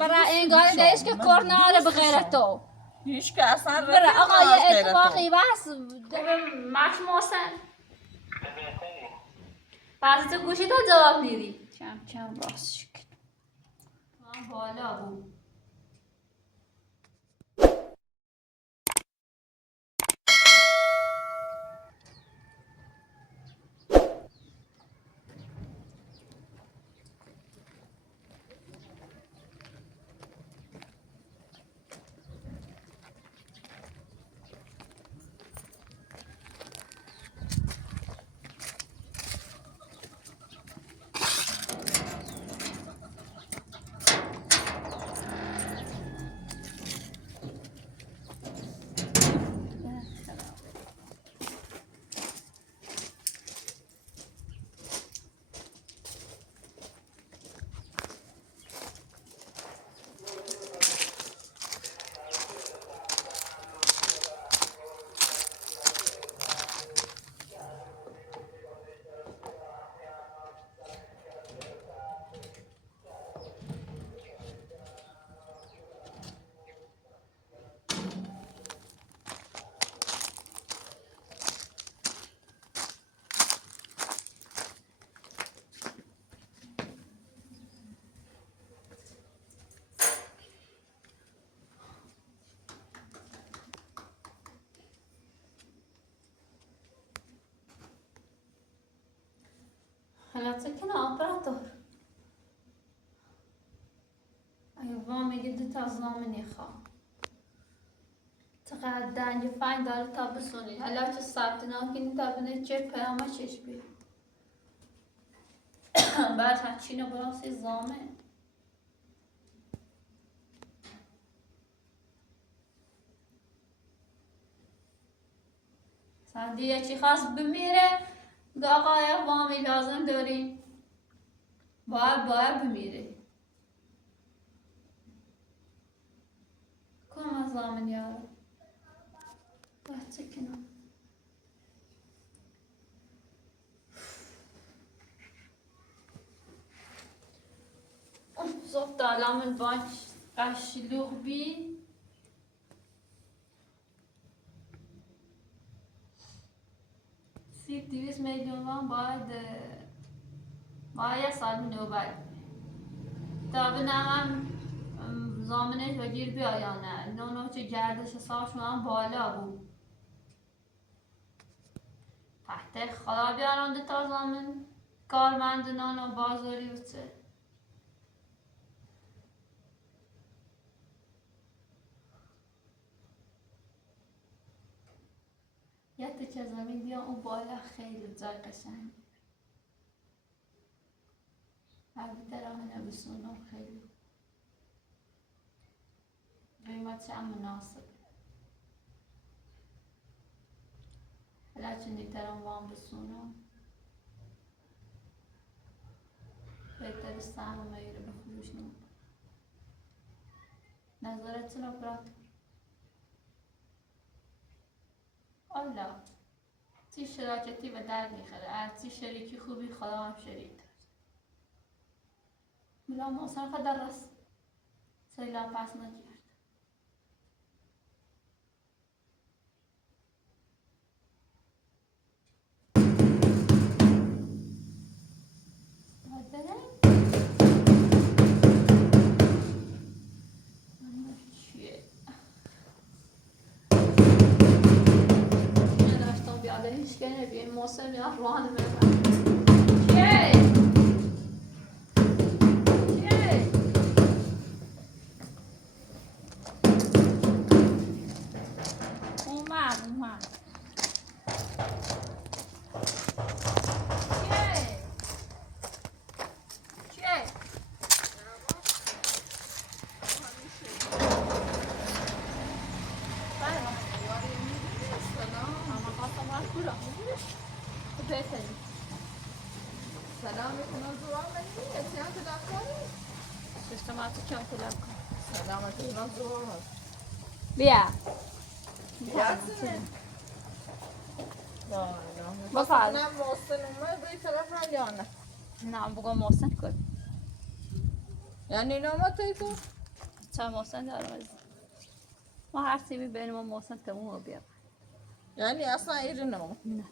برای انگار دیش که کار ناره بغیر تو هیچ که اصلا برای آقا یه اتفاقی بس ماش محسن پس تو گوشی تا جواب نیدی چم راست شکل بالا بود حالا سکن آپراتور ایوان میگه دو تا زامنی خواه چقدر دنج فاین داره تا بسونی حالا چه ثبت نام کنی تا بینه چه پیامه چش بید بعد هرچی رو براسی زامن دیگه چی خواست بمیره آقای وامی لازم داریم باید بمیره کنم از زامن یارو باید چکنم زفت علام البانک قشلوغ بی 200 میلیون وام باید یه سال نوبت تا بنام زامنش و گیر بیا یا نه چه گردش حسابشون هم بالا بود تحت خدا بیارنده تا زامن کارمند نانو بازاری و چه یه تکه زمین بیا اون بالا خیلی جای قشنگ البته راه نبسونم خیلی قیمتش هم مناسب حالا چون دیگرم وام بسونم بهتر سرمایه رو بفروش نمید نظرتون رو برات الله تی شراکتی به درد میخوره ارتی شریکی خوبی خدا هم شریک داشت ملا محسن خدا راست سیلان پس نکرد هیچ که نبیم موسم یا روان ببرم چیه؟ چیه؟ اومد چیه؟ سلام میکنم زورم منی اتیان تلاب کنی؟ سیستماتیک کم تلاب کن سلامتی اینا زورم هست بیا یاسمین بفرد نه محسن اومد به این طرف هم یا نه نه بگو محسن کن یعنی نامه تو؟ چه محسن دارم از ما هر چی ببینیم ما محسن تموم بیاد. یعنی اصلا ایران نامه؟ نه.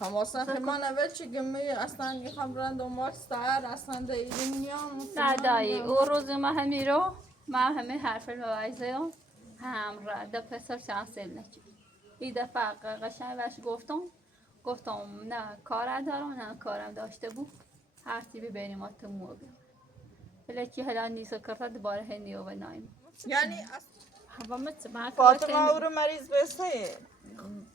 هم اصلا خیمان اول چی گمی اصلا میخوام برند و ماکس تر اصلا ده ایران میام. نه دایی او روز ما همی رو ما همه حرف الوایزه هم را ده پسر چند سال نچی. این دفعه قشنگ بهش گفتم نه کار دارم نه کارم داشته بود هر چی ببینیم ما تموم بیاد. ولی که حالا نیست کرده دوباره هنیو و نایم. یعنی فاطمه او رو مریض بسته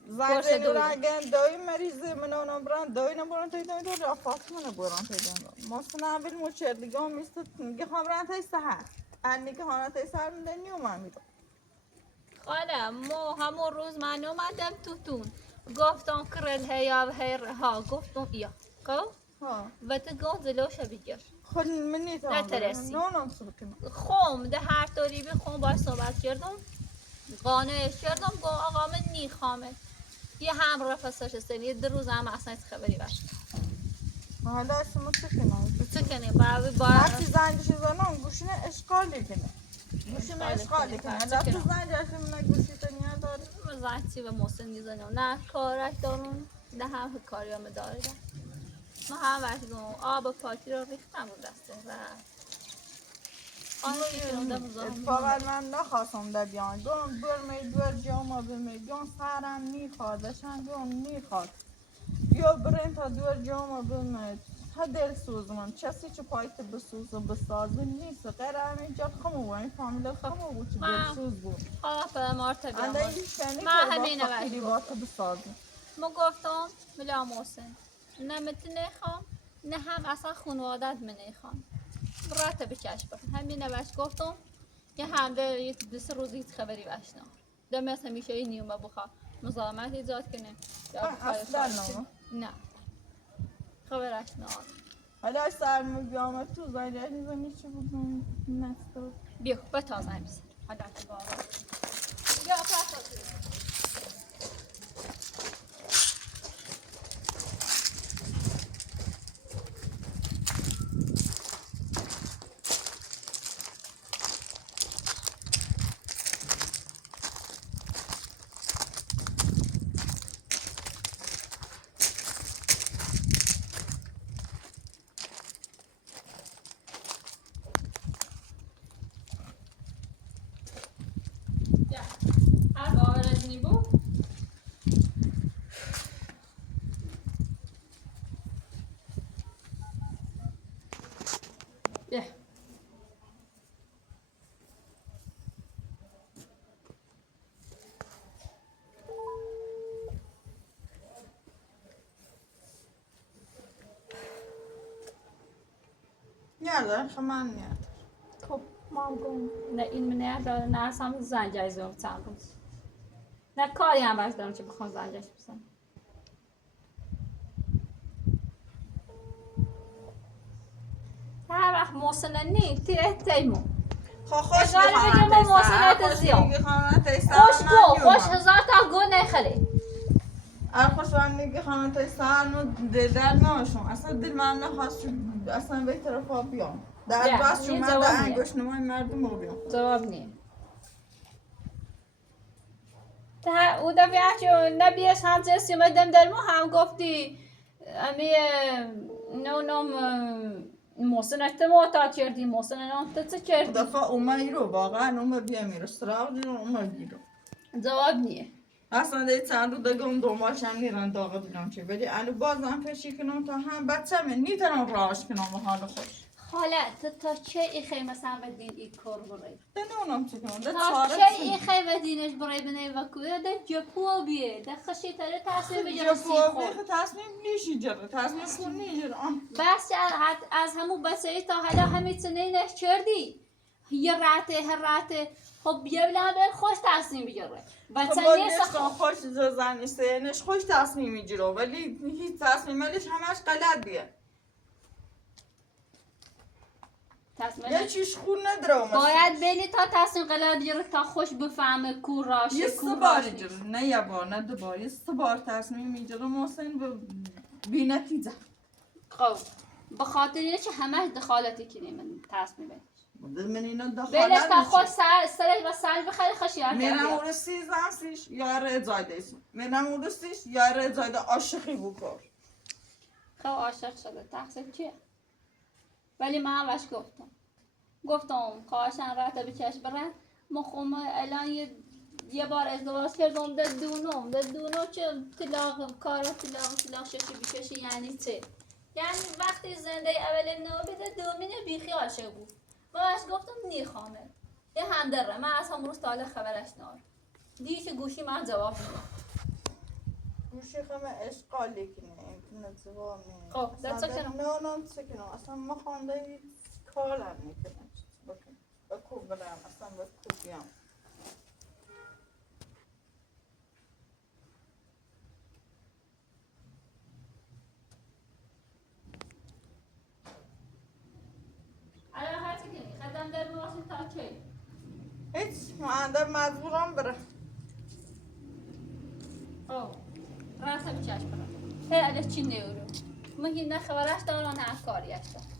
زنده نورانگن دایی مریضه من اونم برند دایی نبورن تایدن دو فاطمه نبورن تایدن ماستن اول موچر دیگه هم میسته میگه خبرن تای سهر انی که خانه تای سهر میده نیوم میدم خاله ما همون روز من اومدم تون گفتم کرل هیا و ها گفتم یا کو و تو گفت زلوش بگیر خود من نیتم نترسی نونم سبکنم خوم ده هر طوری بی خوم باش صحبت کردم قانعش کردم گفت آقا من نیخوامه یه هم رفستش استنی در روز هم اصلا خبری باش حالا شما چه کنی وقتی زنجش زنم گوشینه اشکالی کنه گوشینه اشکالی کنه وقتی زنجش من گوشی تنیا داره زنجی و محسن میزنم نه کارک دارون نه هم کاریام داره ما هم وقتی گفتم آب پاکی رو ریختم رو دسته و اتفاقا من نخواستم ده بیان گم دور جامعه بمیگم سرم میخواد دشن گم میخواد بیا برین تا دور جامعه بمید تا دل سوزم کسی چه پایت بسوز و بسازه نیست غیر همینجا خمو بود این فامیل خمو بود چه دل سوز بود خدا مرتبه من همینه بسازم ما گفتم ملا محسن نه مت نخوام نه هم اصلا خانوادت من نخوام مرتب بچش بکن همین نوش گفتم که هم ده یه دو سه روز هیچ خبری بشنم ده مثل همیشه این نیومه بخواه مزاحمت ایجاد کنه اصلا نه خبرش نه حالا سرمو بیامد تو زنجش نیزم چی بودم نستو بیا بتازه همیشه حالا تو بابا بیا پس نیادر خمان نیادر خب ما گم نه این منه داره نه هم زنجای زور چند روز نه کاری هم باش دارم چه بخوام زنجش بسن هر وقت محسن نی تیمو خوش خوش هزار تا گل نخری خوش میگه خانه تای سرمو در ناشون اصلا دل من نخواست اصلا به طرفا بیام در باز شما در انگوش نمای مردم رو بیام جواب نی تا او دا بیاشو نبیش هم جسی مدم در مو هم گفتی امی نونم محسن اتماع تا کردی محسن نام تا کردی دفعه اومه رو واقعا اومه بیا میرو سراغ رو اومه بیرو جواب نیه اصلا ده چند رو دیگه اون دوماش هم نیرن داغه بیرم چه ولی الو بازم فشی کنم تا هم بچه من نیترم راش کنم و حال خوش خاله تا چه ای خیلی مثلا بدین ای کار برای ده نونم چه کنم ده تا چه ای خیلی بدینش برای بنای وکوه ده جپو بیه ده خشی تره تصمیم بجرم سی خور تصمیم نیشی جره تصمیم خون نیجره بس از همون بسه تا حالا همه چنه نشکردی یه راته هر راته خب بیا بلند خوش تصمیم بگیره خب نیست خوش زن نیسته نش خوش تصمیم میگیره ولی هیچ تصمیمش همش غلط بیه یه چیش خون نداره باید بینی تا تصمیم غلط بگیره تا خوش بفهمه کور راشه یه سه بار جره نه یه بار نه دو بار یه سه بار تصمیم میگیره محسن بی نتیجه خب به خاطر اینه که همه دخالتی کنیم من تصمیم من اینا بلش دخالت تا خود سر و سر بخیر خشیار میرم اورستی زنسیش یاره زایدهیش میرم اورستیش یاره زایده عاشقی بکر خب عاشق شده تقصیر چیه؟ ولی من همش گفتم خواهشن راه تا به چشم برن مخوم الان یه بار ازدواج کردم در دونو چه طلاق کار طلاق ششی بیششی یعنی چه؟ یعنی وقتی زنده اول نو بده دومینه بیخیال شه بود من همش گفتم نیخوامه یه همدره من از هم روز تاله خبرش نار دیگه گوشی من جواب میده گوشی خمه اشغالی کنه اینترنت جواب میده خب دست کنم نه سکنم اصلا ما خانده کارم میکنم با کوب برم اصلا با کوب بیام الان هر چی کنی خدم در باشیم تا کی؟ هیچ من در مجبورم بره راسته بچشم برم هی علیه چی نیورو مگه نه خبرش دارم نه کاریش دارم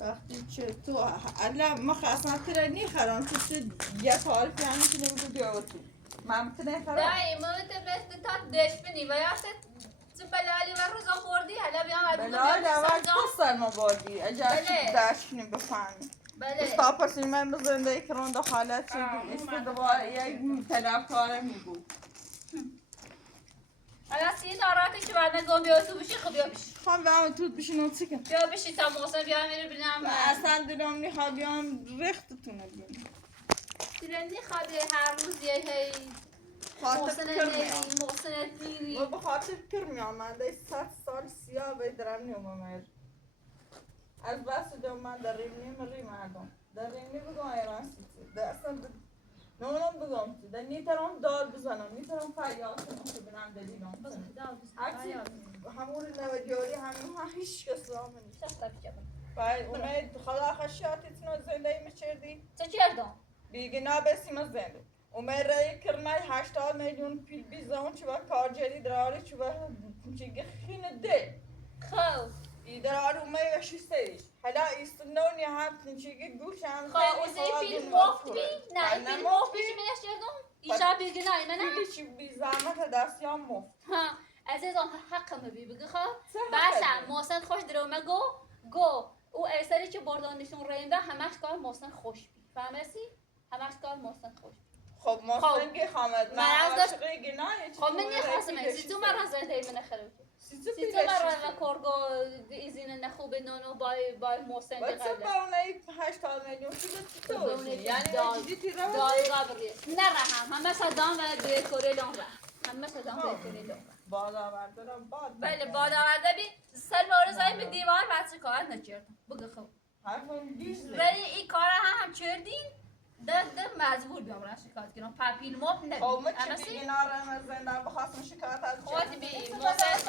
وقتی چه تو الا ما اصلا تره نیخرم تو چه یه تعریفی همین که نمیدو بیاورتی من بتنه خرم دایی مامت بست تا دش بینی و یاست تو بلالی و روزا خوردی حالا بیام از بلالی اول کسر ما بادی اجازه دشت کنی بفهمی استا پرسیم من به زنده کرون دو حالت چه استا دوباره یک طرفکاره میبود حالا سی ناراحته که بعد نگم بیا تو بشی خب بیا بشی خواهم به همه تود بشین و چکن بیا بشی تا محسن بیا میره بینم اصلا دلم نیخواد بیام رختتونه بینم دیرندی خواهی هر روز یه هی محسن نیری محسن دیری و به خاطر کر میامنده 100 سال سیاه بیدرم نیومم از بس دو من در ریمنی مردم در ریمنی بگم ایران سیتی در اصلا نونم بگم تو در نیترم دار بزنم نیترم فریاد کنم که بنام دلیلم هرچی همون نوجاری همین ها هیچ کس راه نیست باید امید خدا خشیاتتون زندگی میچردی چه کردم؟ بیگنا بسیم زنده امید رای کرمای 80 میلیون پیل بیزون چوبا کارجری دراری چوبا چیگه خین ده خب دراری امید وشی سریش حالا استنونی هم چیگه گوش هم خب اوزه پیل مفت بی؟ نه این پیل مفت بیشی منش کردم؟ ایشا بیگنا ایمنه؟ پیلشی بی زحمت دستی هم مفت ها عزیزم حقمه بگی خب باشم محسن خوش درومه گو او اثری که بردانشون رینده همش کار محسن خوش بی فهمیسی همش کار محسن خوش بی خب محسن که خامد من عاشقه گناه خب من نخواستم سی تو مرا زنده من خراب سی تو مرا کارگو ایزین نخوب نونو با محسن دیگه قبل با اونایی 80 میلیون تو یعنی چیزی رو دال قبری نه رحم همه صدام و به کوره لون همه صدام به کوره لون باد آورده رو باد بله باد آورده بی سر بارزای به دیوار بچه کار نکردم بگه خب ولی این کار هم کردین در مجبور بیام را شکایت کنم پاپیل موب نبید خب من چه اینا رو زنده بخواستم شکایت از خود بی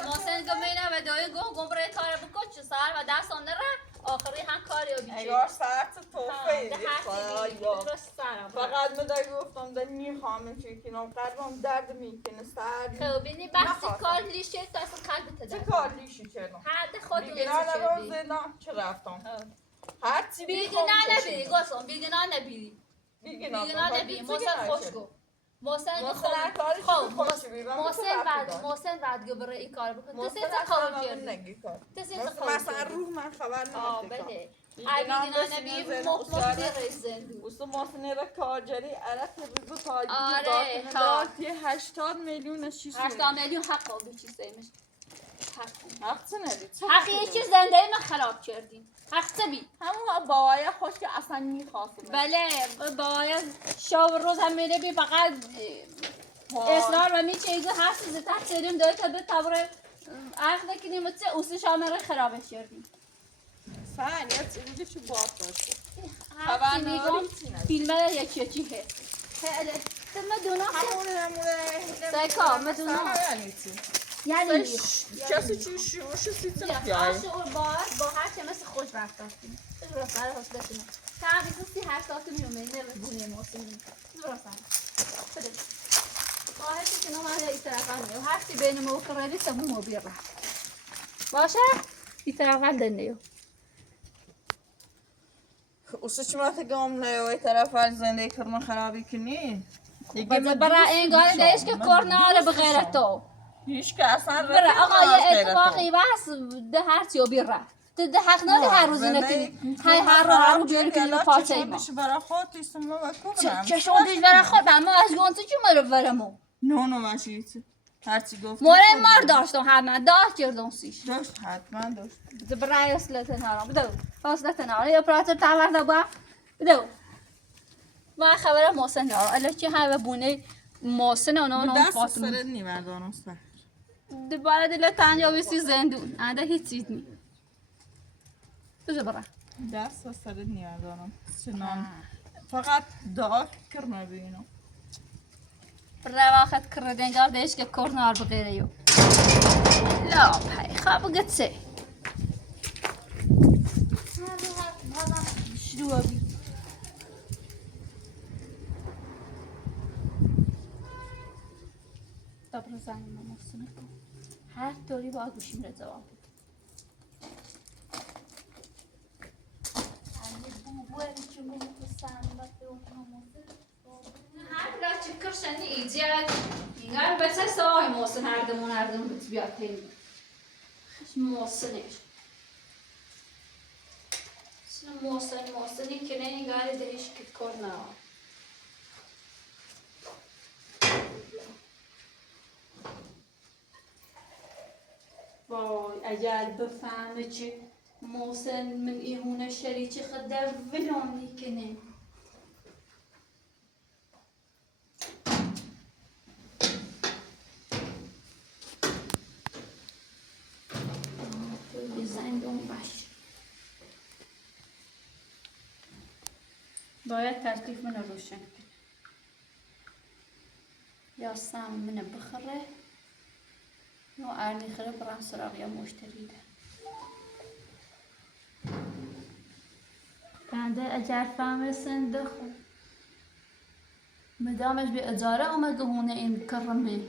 محسن گمینه و دایی گم برای کار بکن چه سال و دست آن را آخری هم کاری رو بیچه اگر سرت توفه ده هستی بی درست سرم فقط مدای گفتم در نیخوام چی کنم قلبم درد میکنه سر خب بینی بحثی کار لیشه تو اصلا قلب تدرد چه کار لیشی کردم حد خود بیگناه نبام زندم چه رفتم هرچی بیگناه نبیری گفتم بیگناه نبیری بیگناه نبیری محسن خوش گو محسن محسن بعد گو برای این کار بکن تو سه کار کردی تو سه کار مثلا روح من خبر نمیده بله بیگناه نبیری محسن رئیس زندو واسه محسن را کارجری عرق روزو تاجی آره داد 80 میلیون 80 میلیون حق بود چیزایمش حق چه ندید حق یه چیز زنده من خراب کردیم حق چه بی همون بابای خوش که اصلا میخواستم بله بابای شب روز هم میره بی فقط اصرار و میچه ایگو هر چیزی تحصیلیم داره تا به تبره عقل کنیم و چه اوسی شامه رو خرابش کردیم سن یه چیزی چی باد باشه خبر میگم فیلم یکی هست مدونا سایکا مدونا یعنی کسی چی شوش سیتم یا شعور با هر چه مثل خوش رفتار کنیم درست برای حسن کنیم تعبیز سی هر ساعت میومه نمیدونه موسیقی درست بده خواهشی که نماره ای طرفا هر چی بین موقع روی سمون مبیر رفت باشه ای طرفا دنیو وسچمات قوم نوی طرف از زندگی کردن خرابی کنی بذار برای انگار دیش که کار ناره بغیر تو هیچ که اصلا برای رفیق آقا نماز یه غیر اتفاقی تو. بس ده هر چیو بیره ده حق نداری هر روز نکنی هر روز جوری کنی پاچه ما چشمش برای خودت ایستم و کبرم چشمون برای خود اما از گونتو چی مره برمو نه ماشیت هرچی گفتی مره خود مار بود. داشتم حتما داشت کردم سیش داشت حتما داشت بذار برای اصلت نارم بدو اصلت نارم یا پراتر تاورده با بدو ما خبر محسن نارم الا چی همه بونه محسن اون دست فاطمه سرت نیمردانم سر دوباره دل تنجا بسی زندون انده هیچ چیز نی بذار برای دست سرت نیمردانم سنان فقط دعا کرمه بینم رواخت کردنگار دیش که کار نار بغیره یو لا پای خواب گتسه شروع بی دبر زنی محسن کن هر طوری با گوشیم رو جواب بده هر لا چکر شنی ایجاد اینگار بچه سای محسن هردمون بت بیاد هی محسنش محسنی که نه اینگار دیش که کار نار وای اگر بفهمه چه محسن من ایهونه شری چه خده ولون میکنه زنگون باش باید تکلیف من روشن کنه یا سم من بخره یا ارمی خره برم سراغ یا مشتری ده بنده اگر فهم سنده خو مدامش به اجاره اومده هونه این کرمه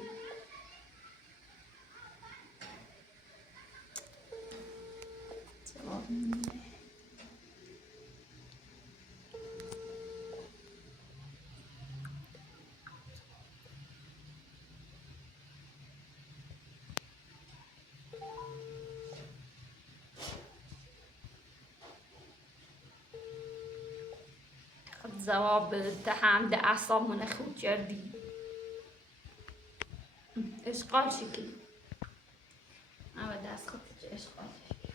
جواب بده هم ده اعصاب من خود کردی اشغال شکلی اما دست خود چه اشغال شکلی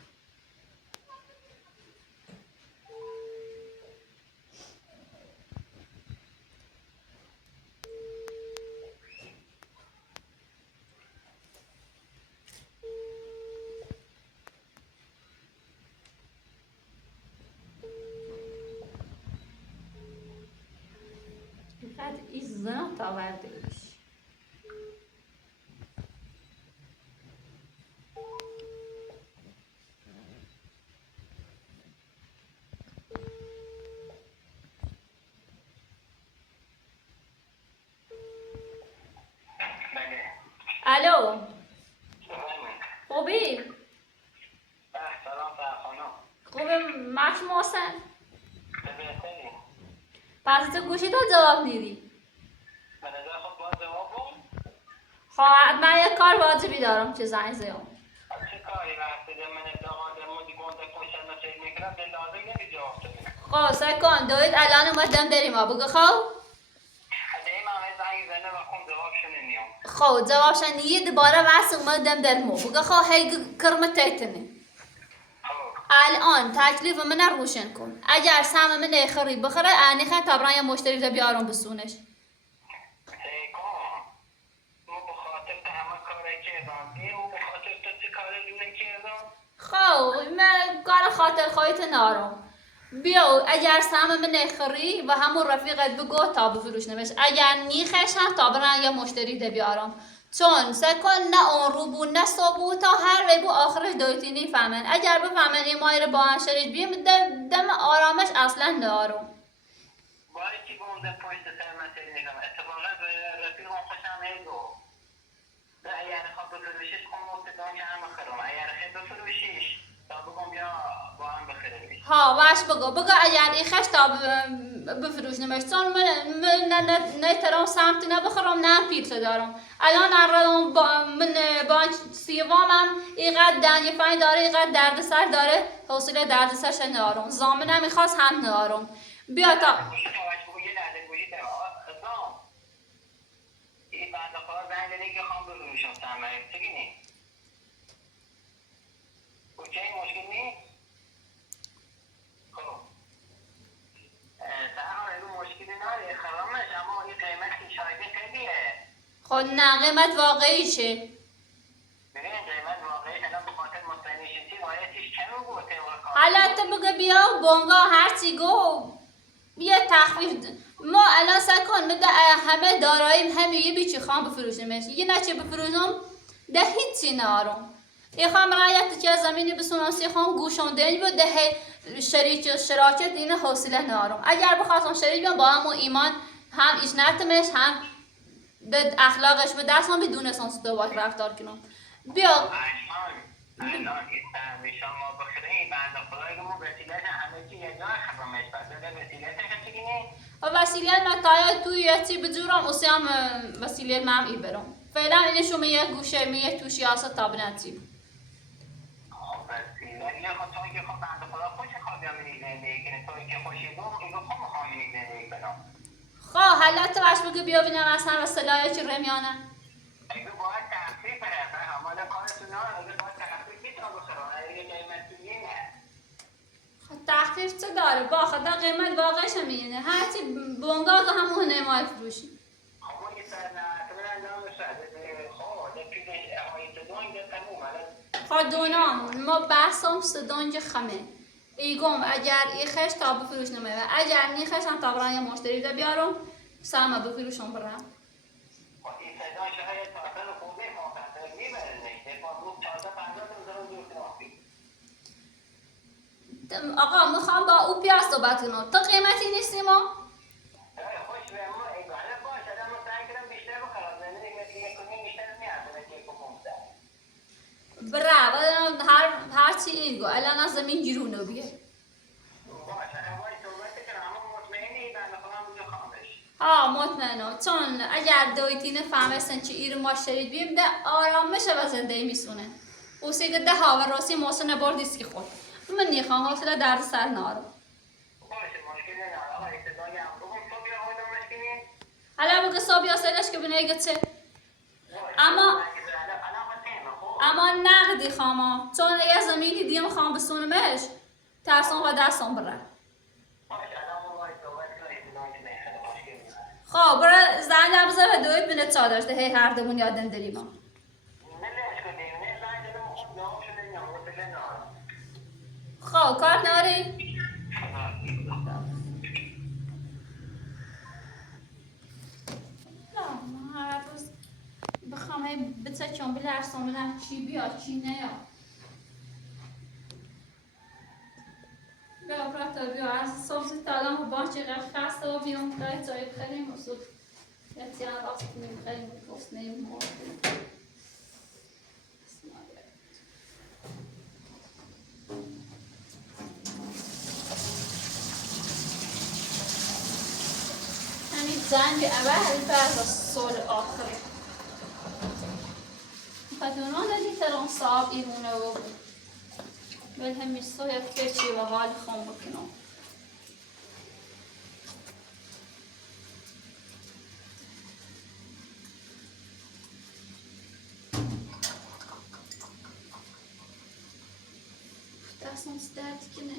فقط این زن تا ورده ایش الو خوبی؟ سلام فرخانم خوبه ماش محسن بهتری پس تو گوشی تا جواب نیدی به نظر خود باید جواب بود خواهد من یک کار واجبی دارم چه زنگ زیام چه کاری رفته من ازدواج مودی گنده پوشن و چه میکنم به لازم نبی جواب بده خب سکن دوید الان اومدم داریم ها بگو خب اگه این همه زنگ زنه و خون جواب شنه نیام خب جوابشن یه دوباره واسه اومدم در مو بگو خب هی کرمه تیتنه الان تکلیف من روشن کن اگر سهم من خرید بخره انیخه تبران یا مشتری رو بیارم بسونش مو بخاطر تو همه کاره کردم مو بخاطر تو چه کاره نکردم خب من کار خاطر خواهیت نارم بیا اگر سهم من خری و همون رفیقت بگو تا بفروش نمیش اگر نیخش هم تا برن یا مشتری ده بیارم چون سکن نه اون رو بود نه صبح تا هر وی بو آخرش دویتی نیفهمن اگر بفهمن این ماهی رو با هم شرید بیم دم آرامش اصلا دارم باری که گنده پشت سر مسئله نگم اتفاقا به رفیقم خوشم نیدو اگر خواب بفروشش کن مفتدان که همه خرم اگر خیلی بفروشش تا بگم بیا با هم بخریم. ها واش بگو اگر ایخش تا بفروش نمیش چون من نه ترام سمت نبخرم نه پیت دارم الان الان من با سیوامم اینقدر دنی فای داره اینقدر دردسر داره حوصله دردسرش ندارم زامنم میخواست هم ندارم بیا تا این بنده خدا زنگ زده که خوام بفروشم سمره چگی نی؟ اوکی مشکل نی؟ خب سرحال اگه مشکلی نداره خرامش اما این قیمت که شایده خیلیه خود نه قیمت واقعیشه ببین قیمت واقعی الان به خاطر مستنیشتی آیتش کمی بوده حالا تو بگه بیا بونگا هرچی گو یه تخفیف ما الان سکن بده همه داراییم همه یه بیچی خواهم بفروشمش یه نچه بفروشم ده هیچی نارم یه خواهم رایت که زمینی بسونم سی خواهم گوشندنی بود ده شریک و شراکت اینه حوصله نارم اگر بخواستم شریک بیام با هم و ایمان هم ایش نتمش هم به اخلاقش به دست هم بدون سانس دو باید رفتار کنم بیا الان میشم ما بخیریم بنده خدای ما وسیلت همه چی یه جای خرامش بسته وسیلتش چی گینی؟ وسیله من تایه توی یه چی بجورم اسی هم وسیله من ای برم فعلا اینشو میه گوشه میه توشی آسا تابنتی وسیله یه خود توی که خود بنده خدا خوش خواب یا منی زندگی کنه توی که خوشی بوم اینو خود میخوام منی زندگی کنم خواه حالا تو باش بگو بیا بینم اصلا وسیله چی رمیانه اگه باید تحقیق کنه همالا کارتون ها اگه باید تحقیق میتونم بخورم اگه قیمتی نه تخفیف چه داره با خدا قیمت واقعش میینه هرچی بونگا که همون نمای فروشی خب یه سر نه تو نام شده خب ده پیش های تدوین ده تموم خواه دونام ما بحثم سدانج خمه ایگم اگر ایخش تا بفروش نمیده اگر نیخش هم تا برای مشتری ده بیارم سلمه بفروشم برم این صدا شاید تاثر خوبه ماقصد میبره نشته با روز 14-15 دور کنافی آقا میخوام با او پیاز صحبت کنم تو قیمتی نیستی ما خوش به ما ایگاله باش آدم رو سعی کنم بیشتر بخرم زنده یک کنیم بیشتر میارزونه که یک و 15 برا هر چی اینگو الان از زمین جیرونو بیه باش اگه باید صحبت کنم اما مطمئنی بنده خودم بوده خامش مطمئنم چون اگر دویتین فهمستن چی ایر ما شرید بیم ده آرام میشه و زنده میسونه او سیگه ده ها و راسی موسنه بردیست که خود من نیخوام حاصله درد سر نارم باشه مشکلی نداره آقا ابتدایی هم بگم تو بیا آقا مشکلی حالا بگه صبح یا سلش که بینه چه اما نقدی خواما چون اگه زمینی دیم خواهم بسونمش ترسان و دستان بره خب برای زنگ لبزه و دوید بینه چا داشته هی هر دومون یادن داریم خب کار ناری؟ من هر روز بخوام هی بچکم بلرسم ببینم چی بیاد چی نیاد بیا برات بیا از صبح تا الان با چقدر خسته و بیام دای چای بخریم و صبح یه راست نمیخریم و پست نمیم همین جنگ اول بعد از سال آخر بدونان دیتران صاحب ایمونه و بود ولی همیشه سوی فکری و حال خون بکنم دستم درد کنه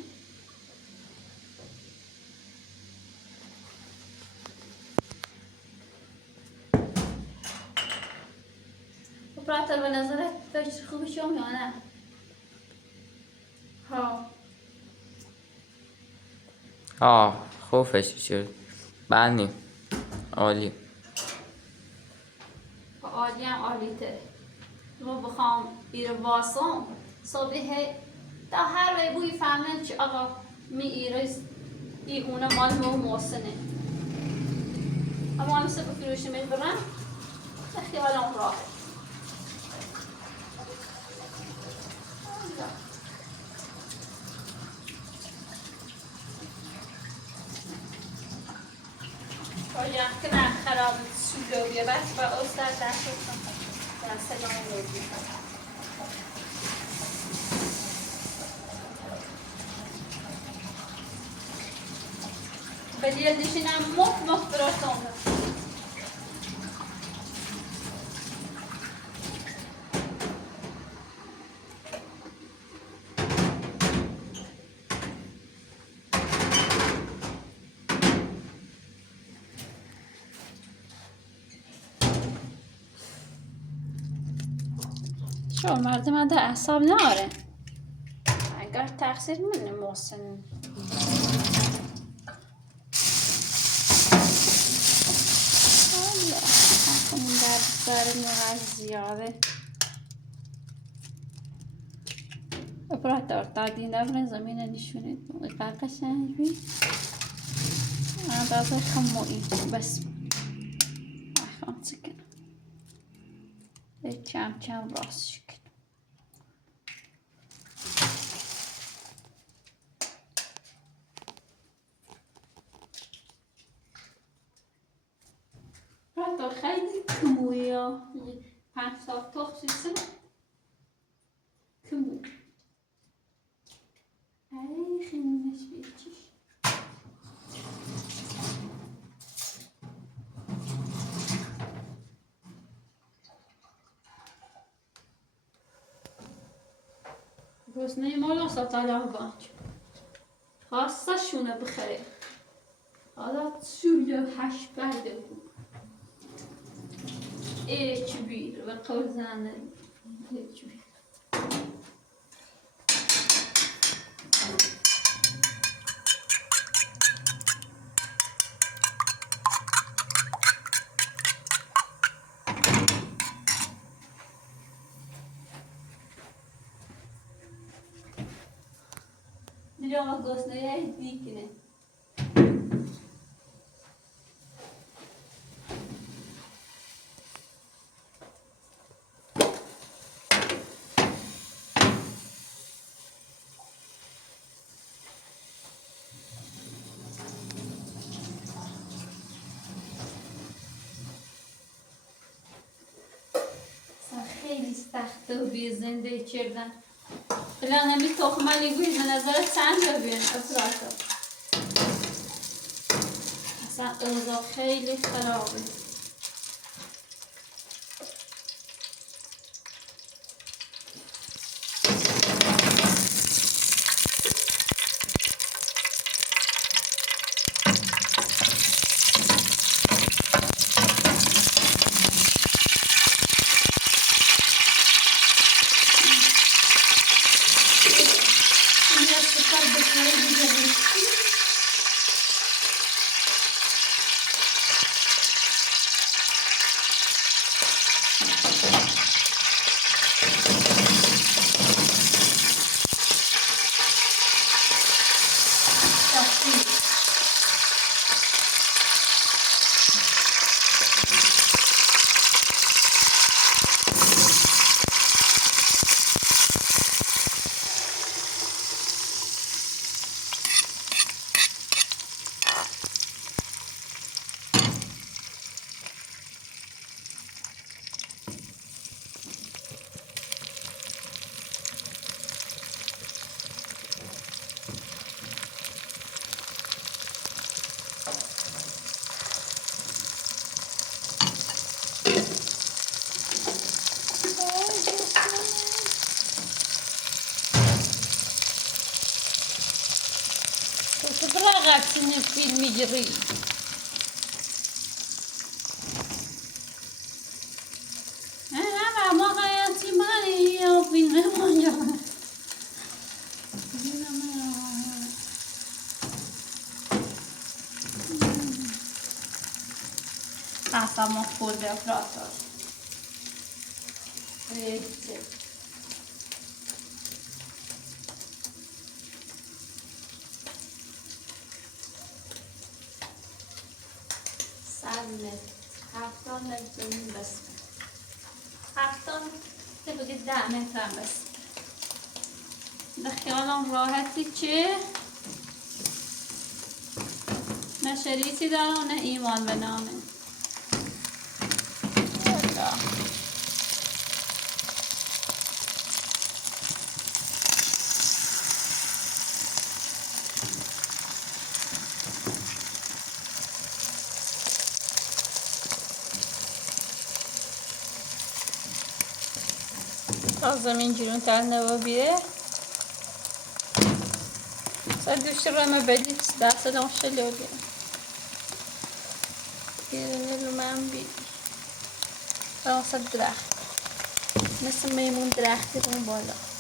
براتر به نظرت فکر خوبی شم یا نه؟ خوب فکر شد بندی عالی عالی هم عالی تره ما بخوام بیر واسم صبحه تا هر وی بوی فهمن چه آقا می ایرز ایهونه مال مو موسنه اما همسه بفروشی می برم خیالم راحت که من خراب سولو بیه بس با استاد دست سلام رو بیه بدیل دیشینم مخ براتون شو مردم ده اعصاب ناره اگر تقصیر من محسن این درد سر نقل زیاده اپراتور دادین دبر زمین نشونید قشنگ بی اندازه خموئی بس اخوان سکن کم راست شکن اپراتور خیلی کموئی ها 5 ساعت تخصیصه کموئی ای خیلی نشبیه چیش گزنه مالا ساتاله بانج خواسته شونه بخره حالا سوله 8 برده بود ایچ بیر و قول زنه ایچ بیر دیگه گزنه دیگه خیلی سخته و بی زنده کردن الان همی تخمه لیگوی به نظر چند رو بیان افراتا اصلا اوضاع خیلی خرابه Ragazzi nel film giri. Ma ragazzi male io fino a mangiare. Stiamo fuori a prato. هفتان نمیتونیم بس هفتان که بگید 10 متر بس در خیالم راحتی چه نه شریعتی دارم نه ایمان به نامه لازم اینجوری ترنه بیره صدوش رو ما بدید دست داشته لوگه بیرونه رو من بیدی راسه درخت مثل میمون درختی اون بالا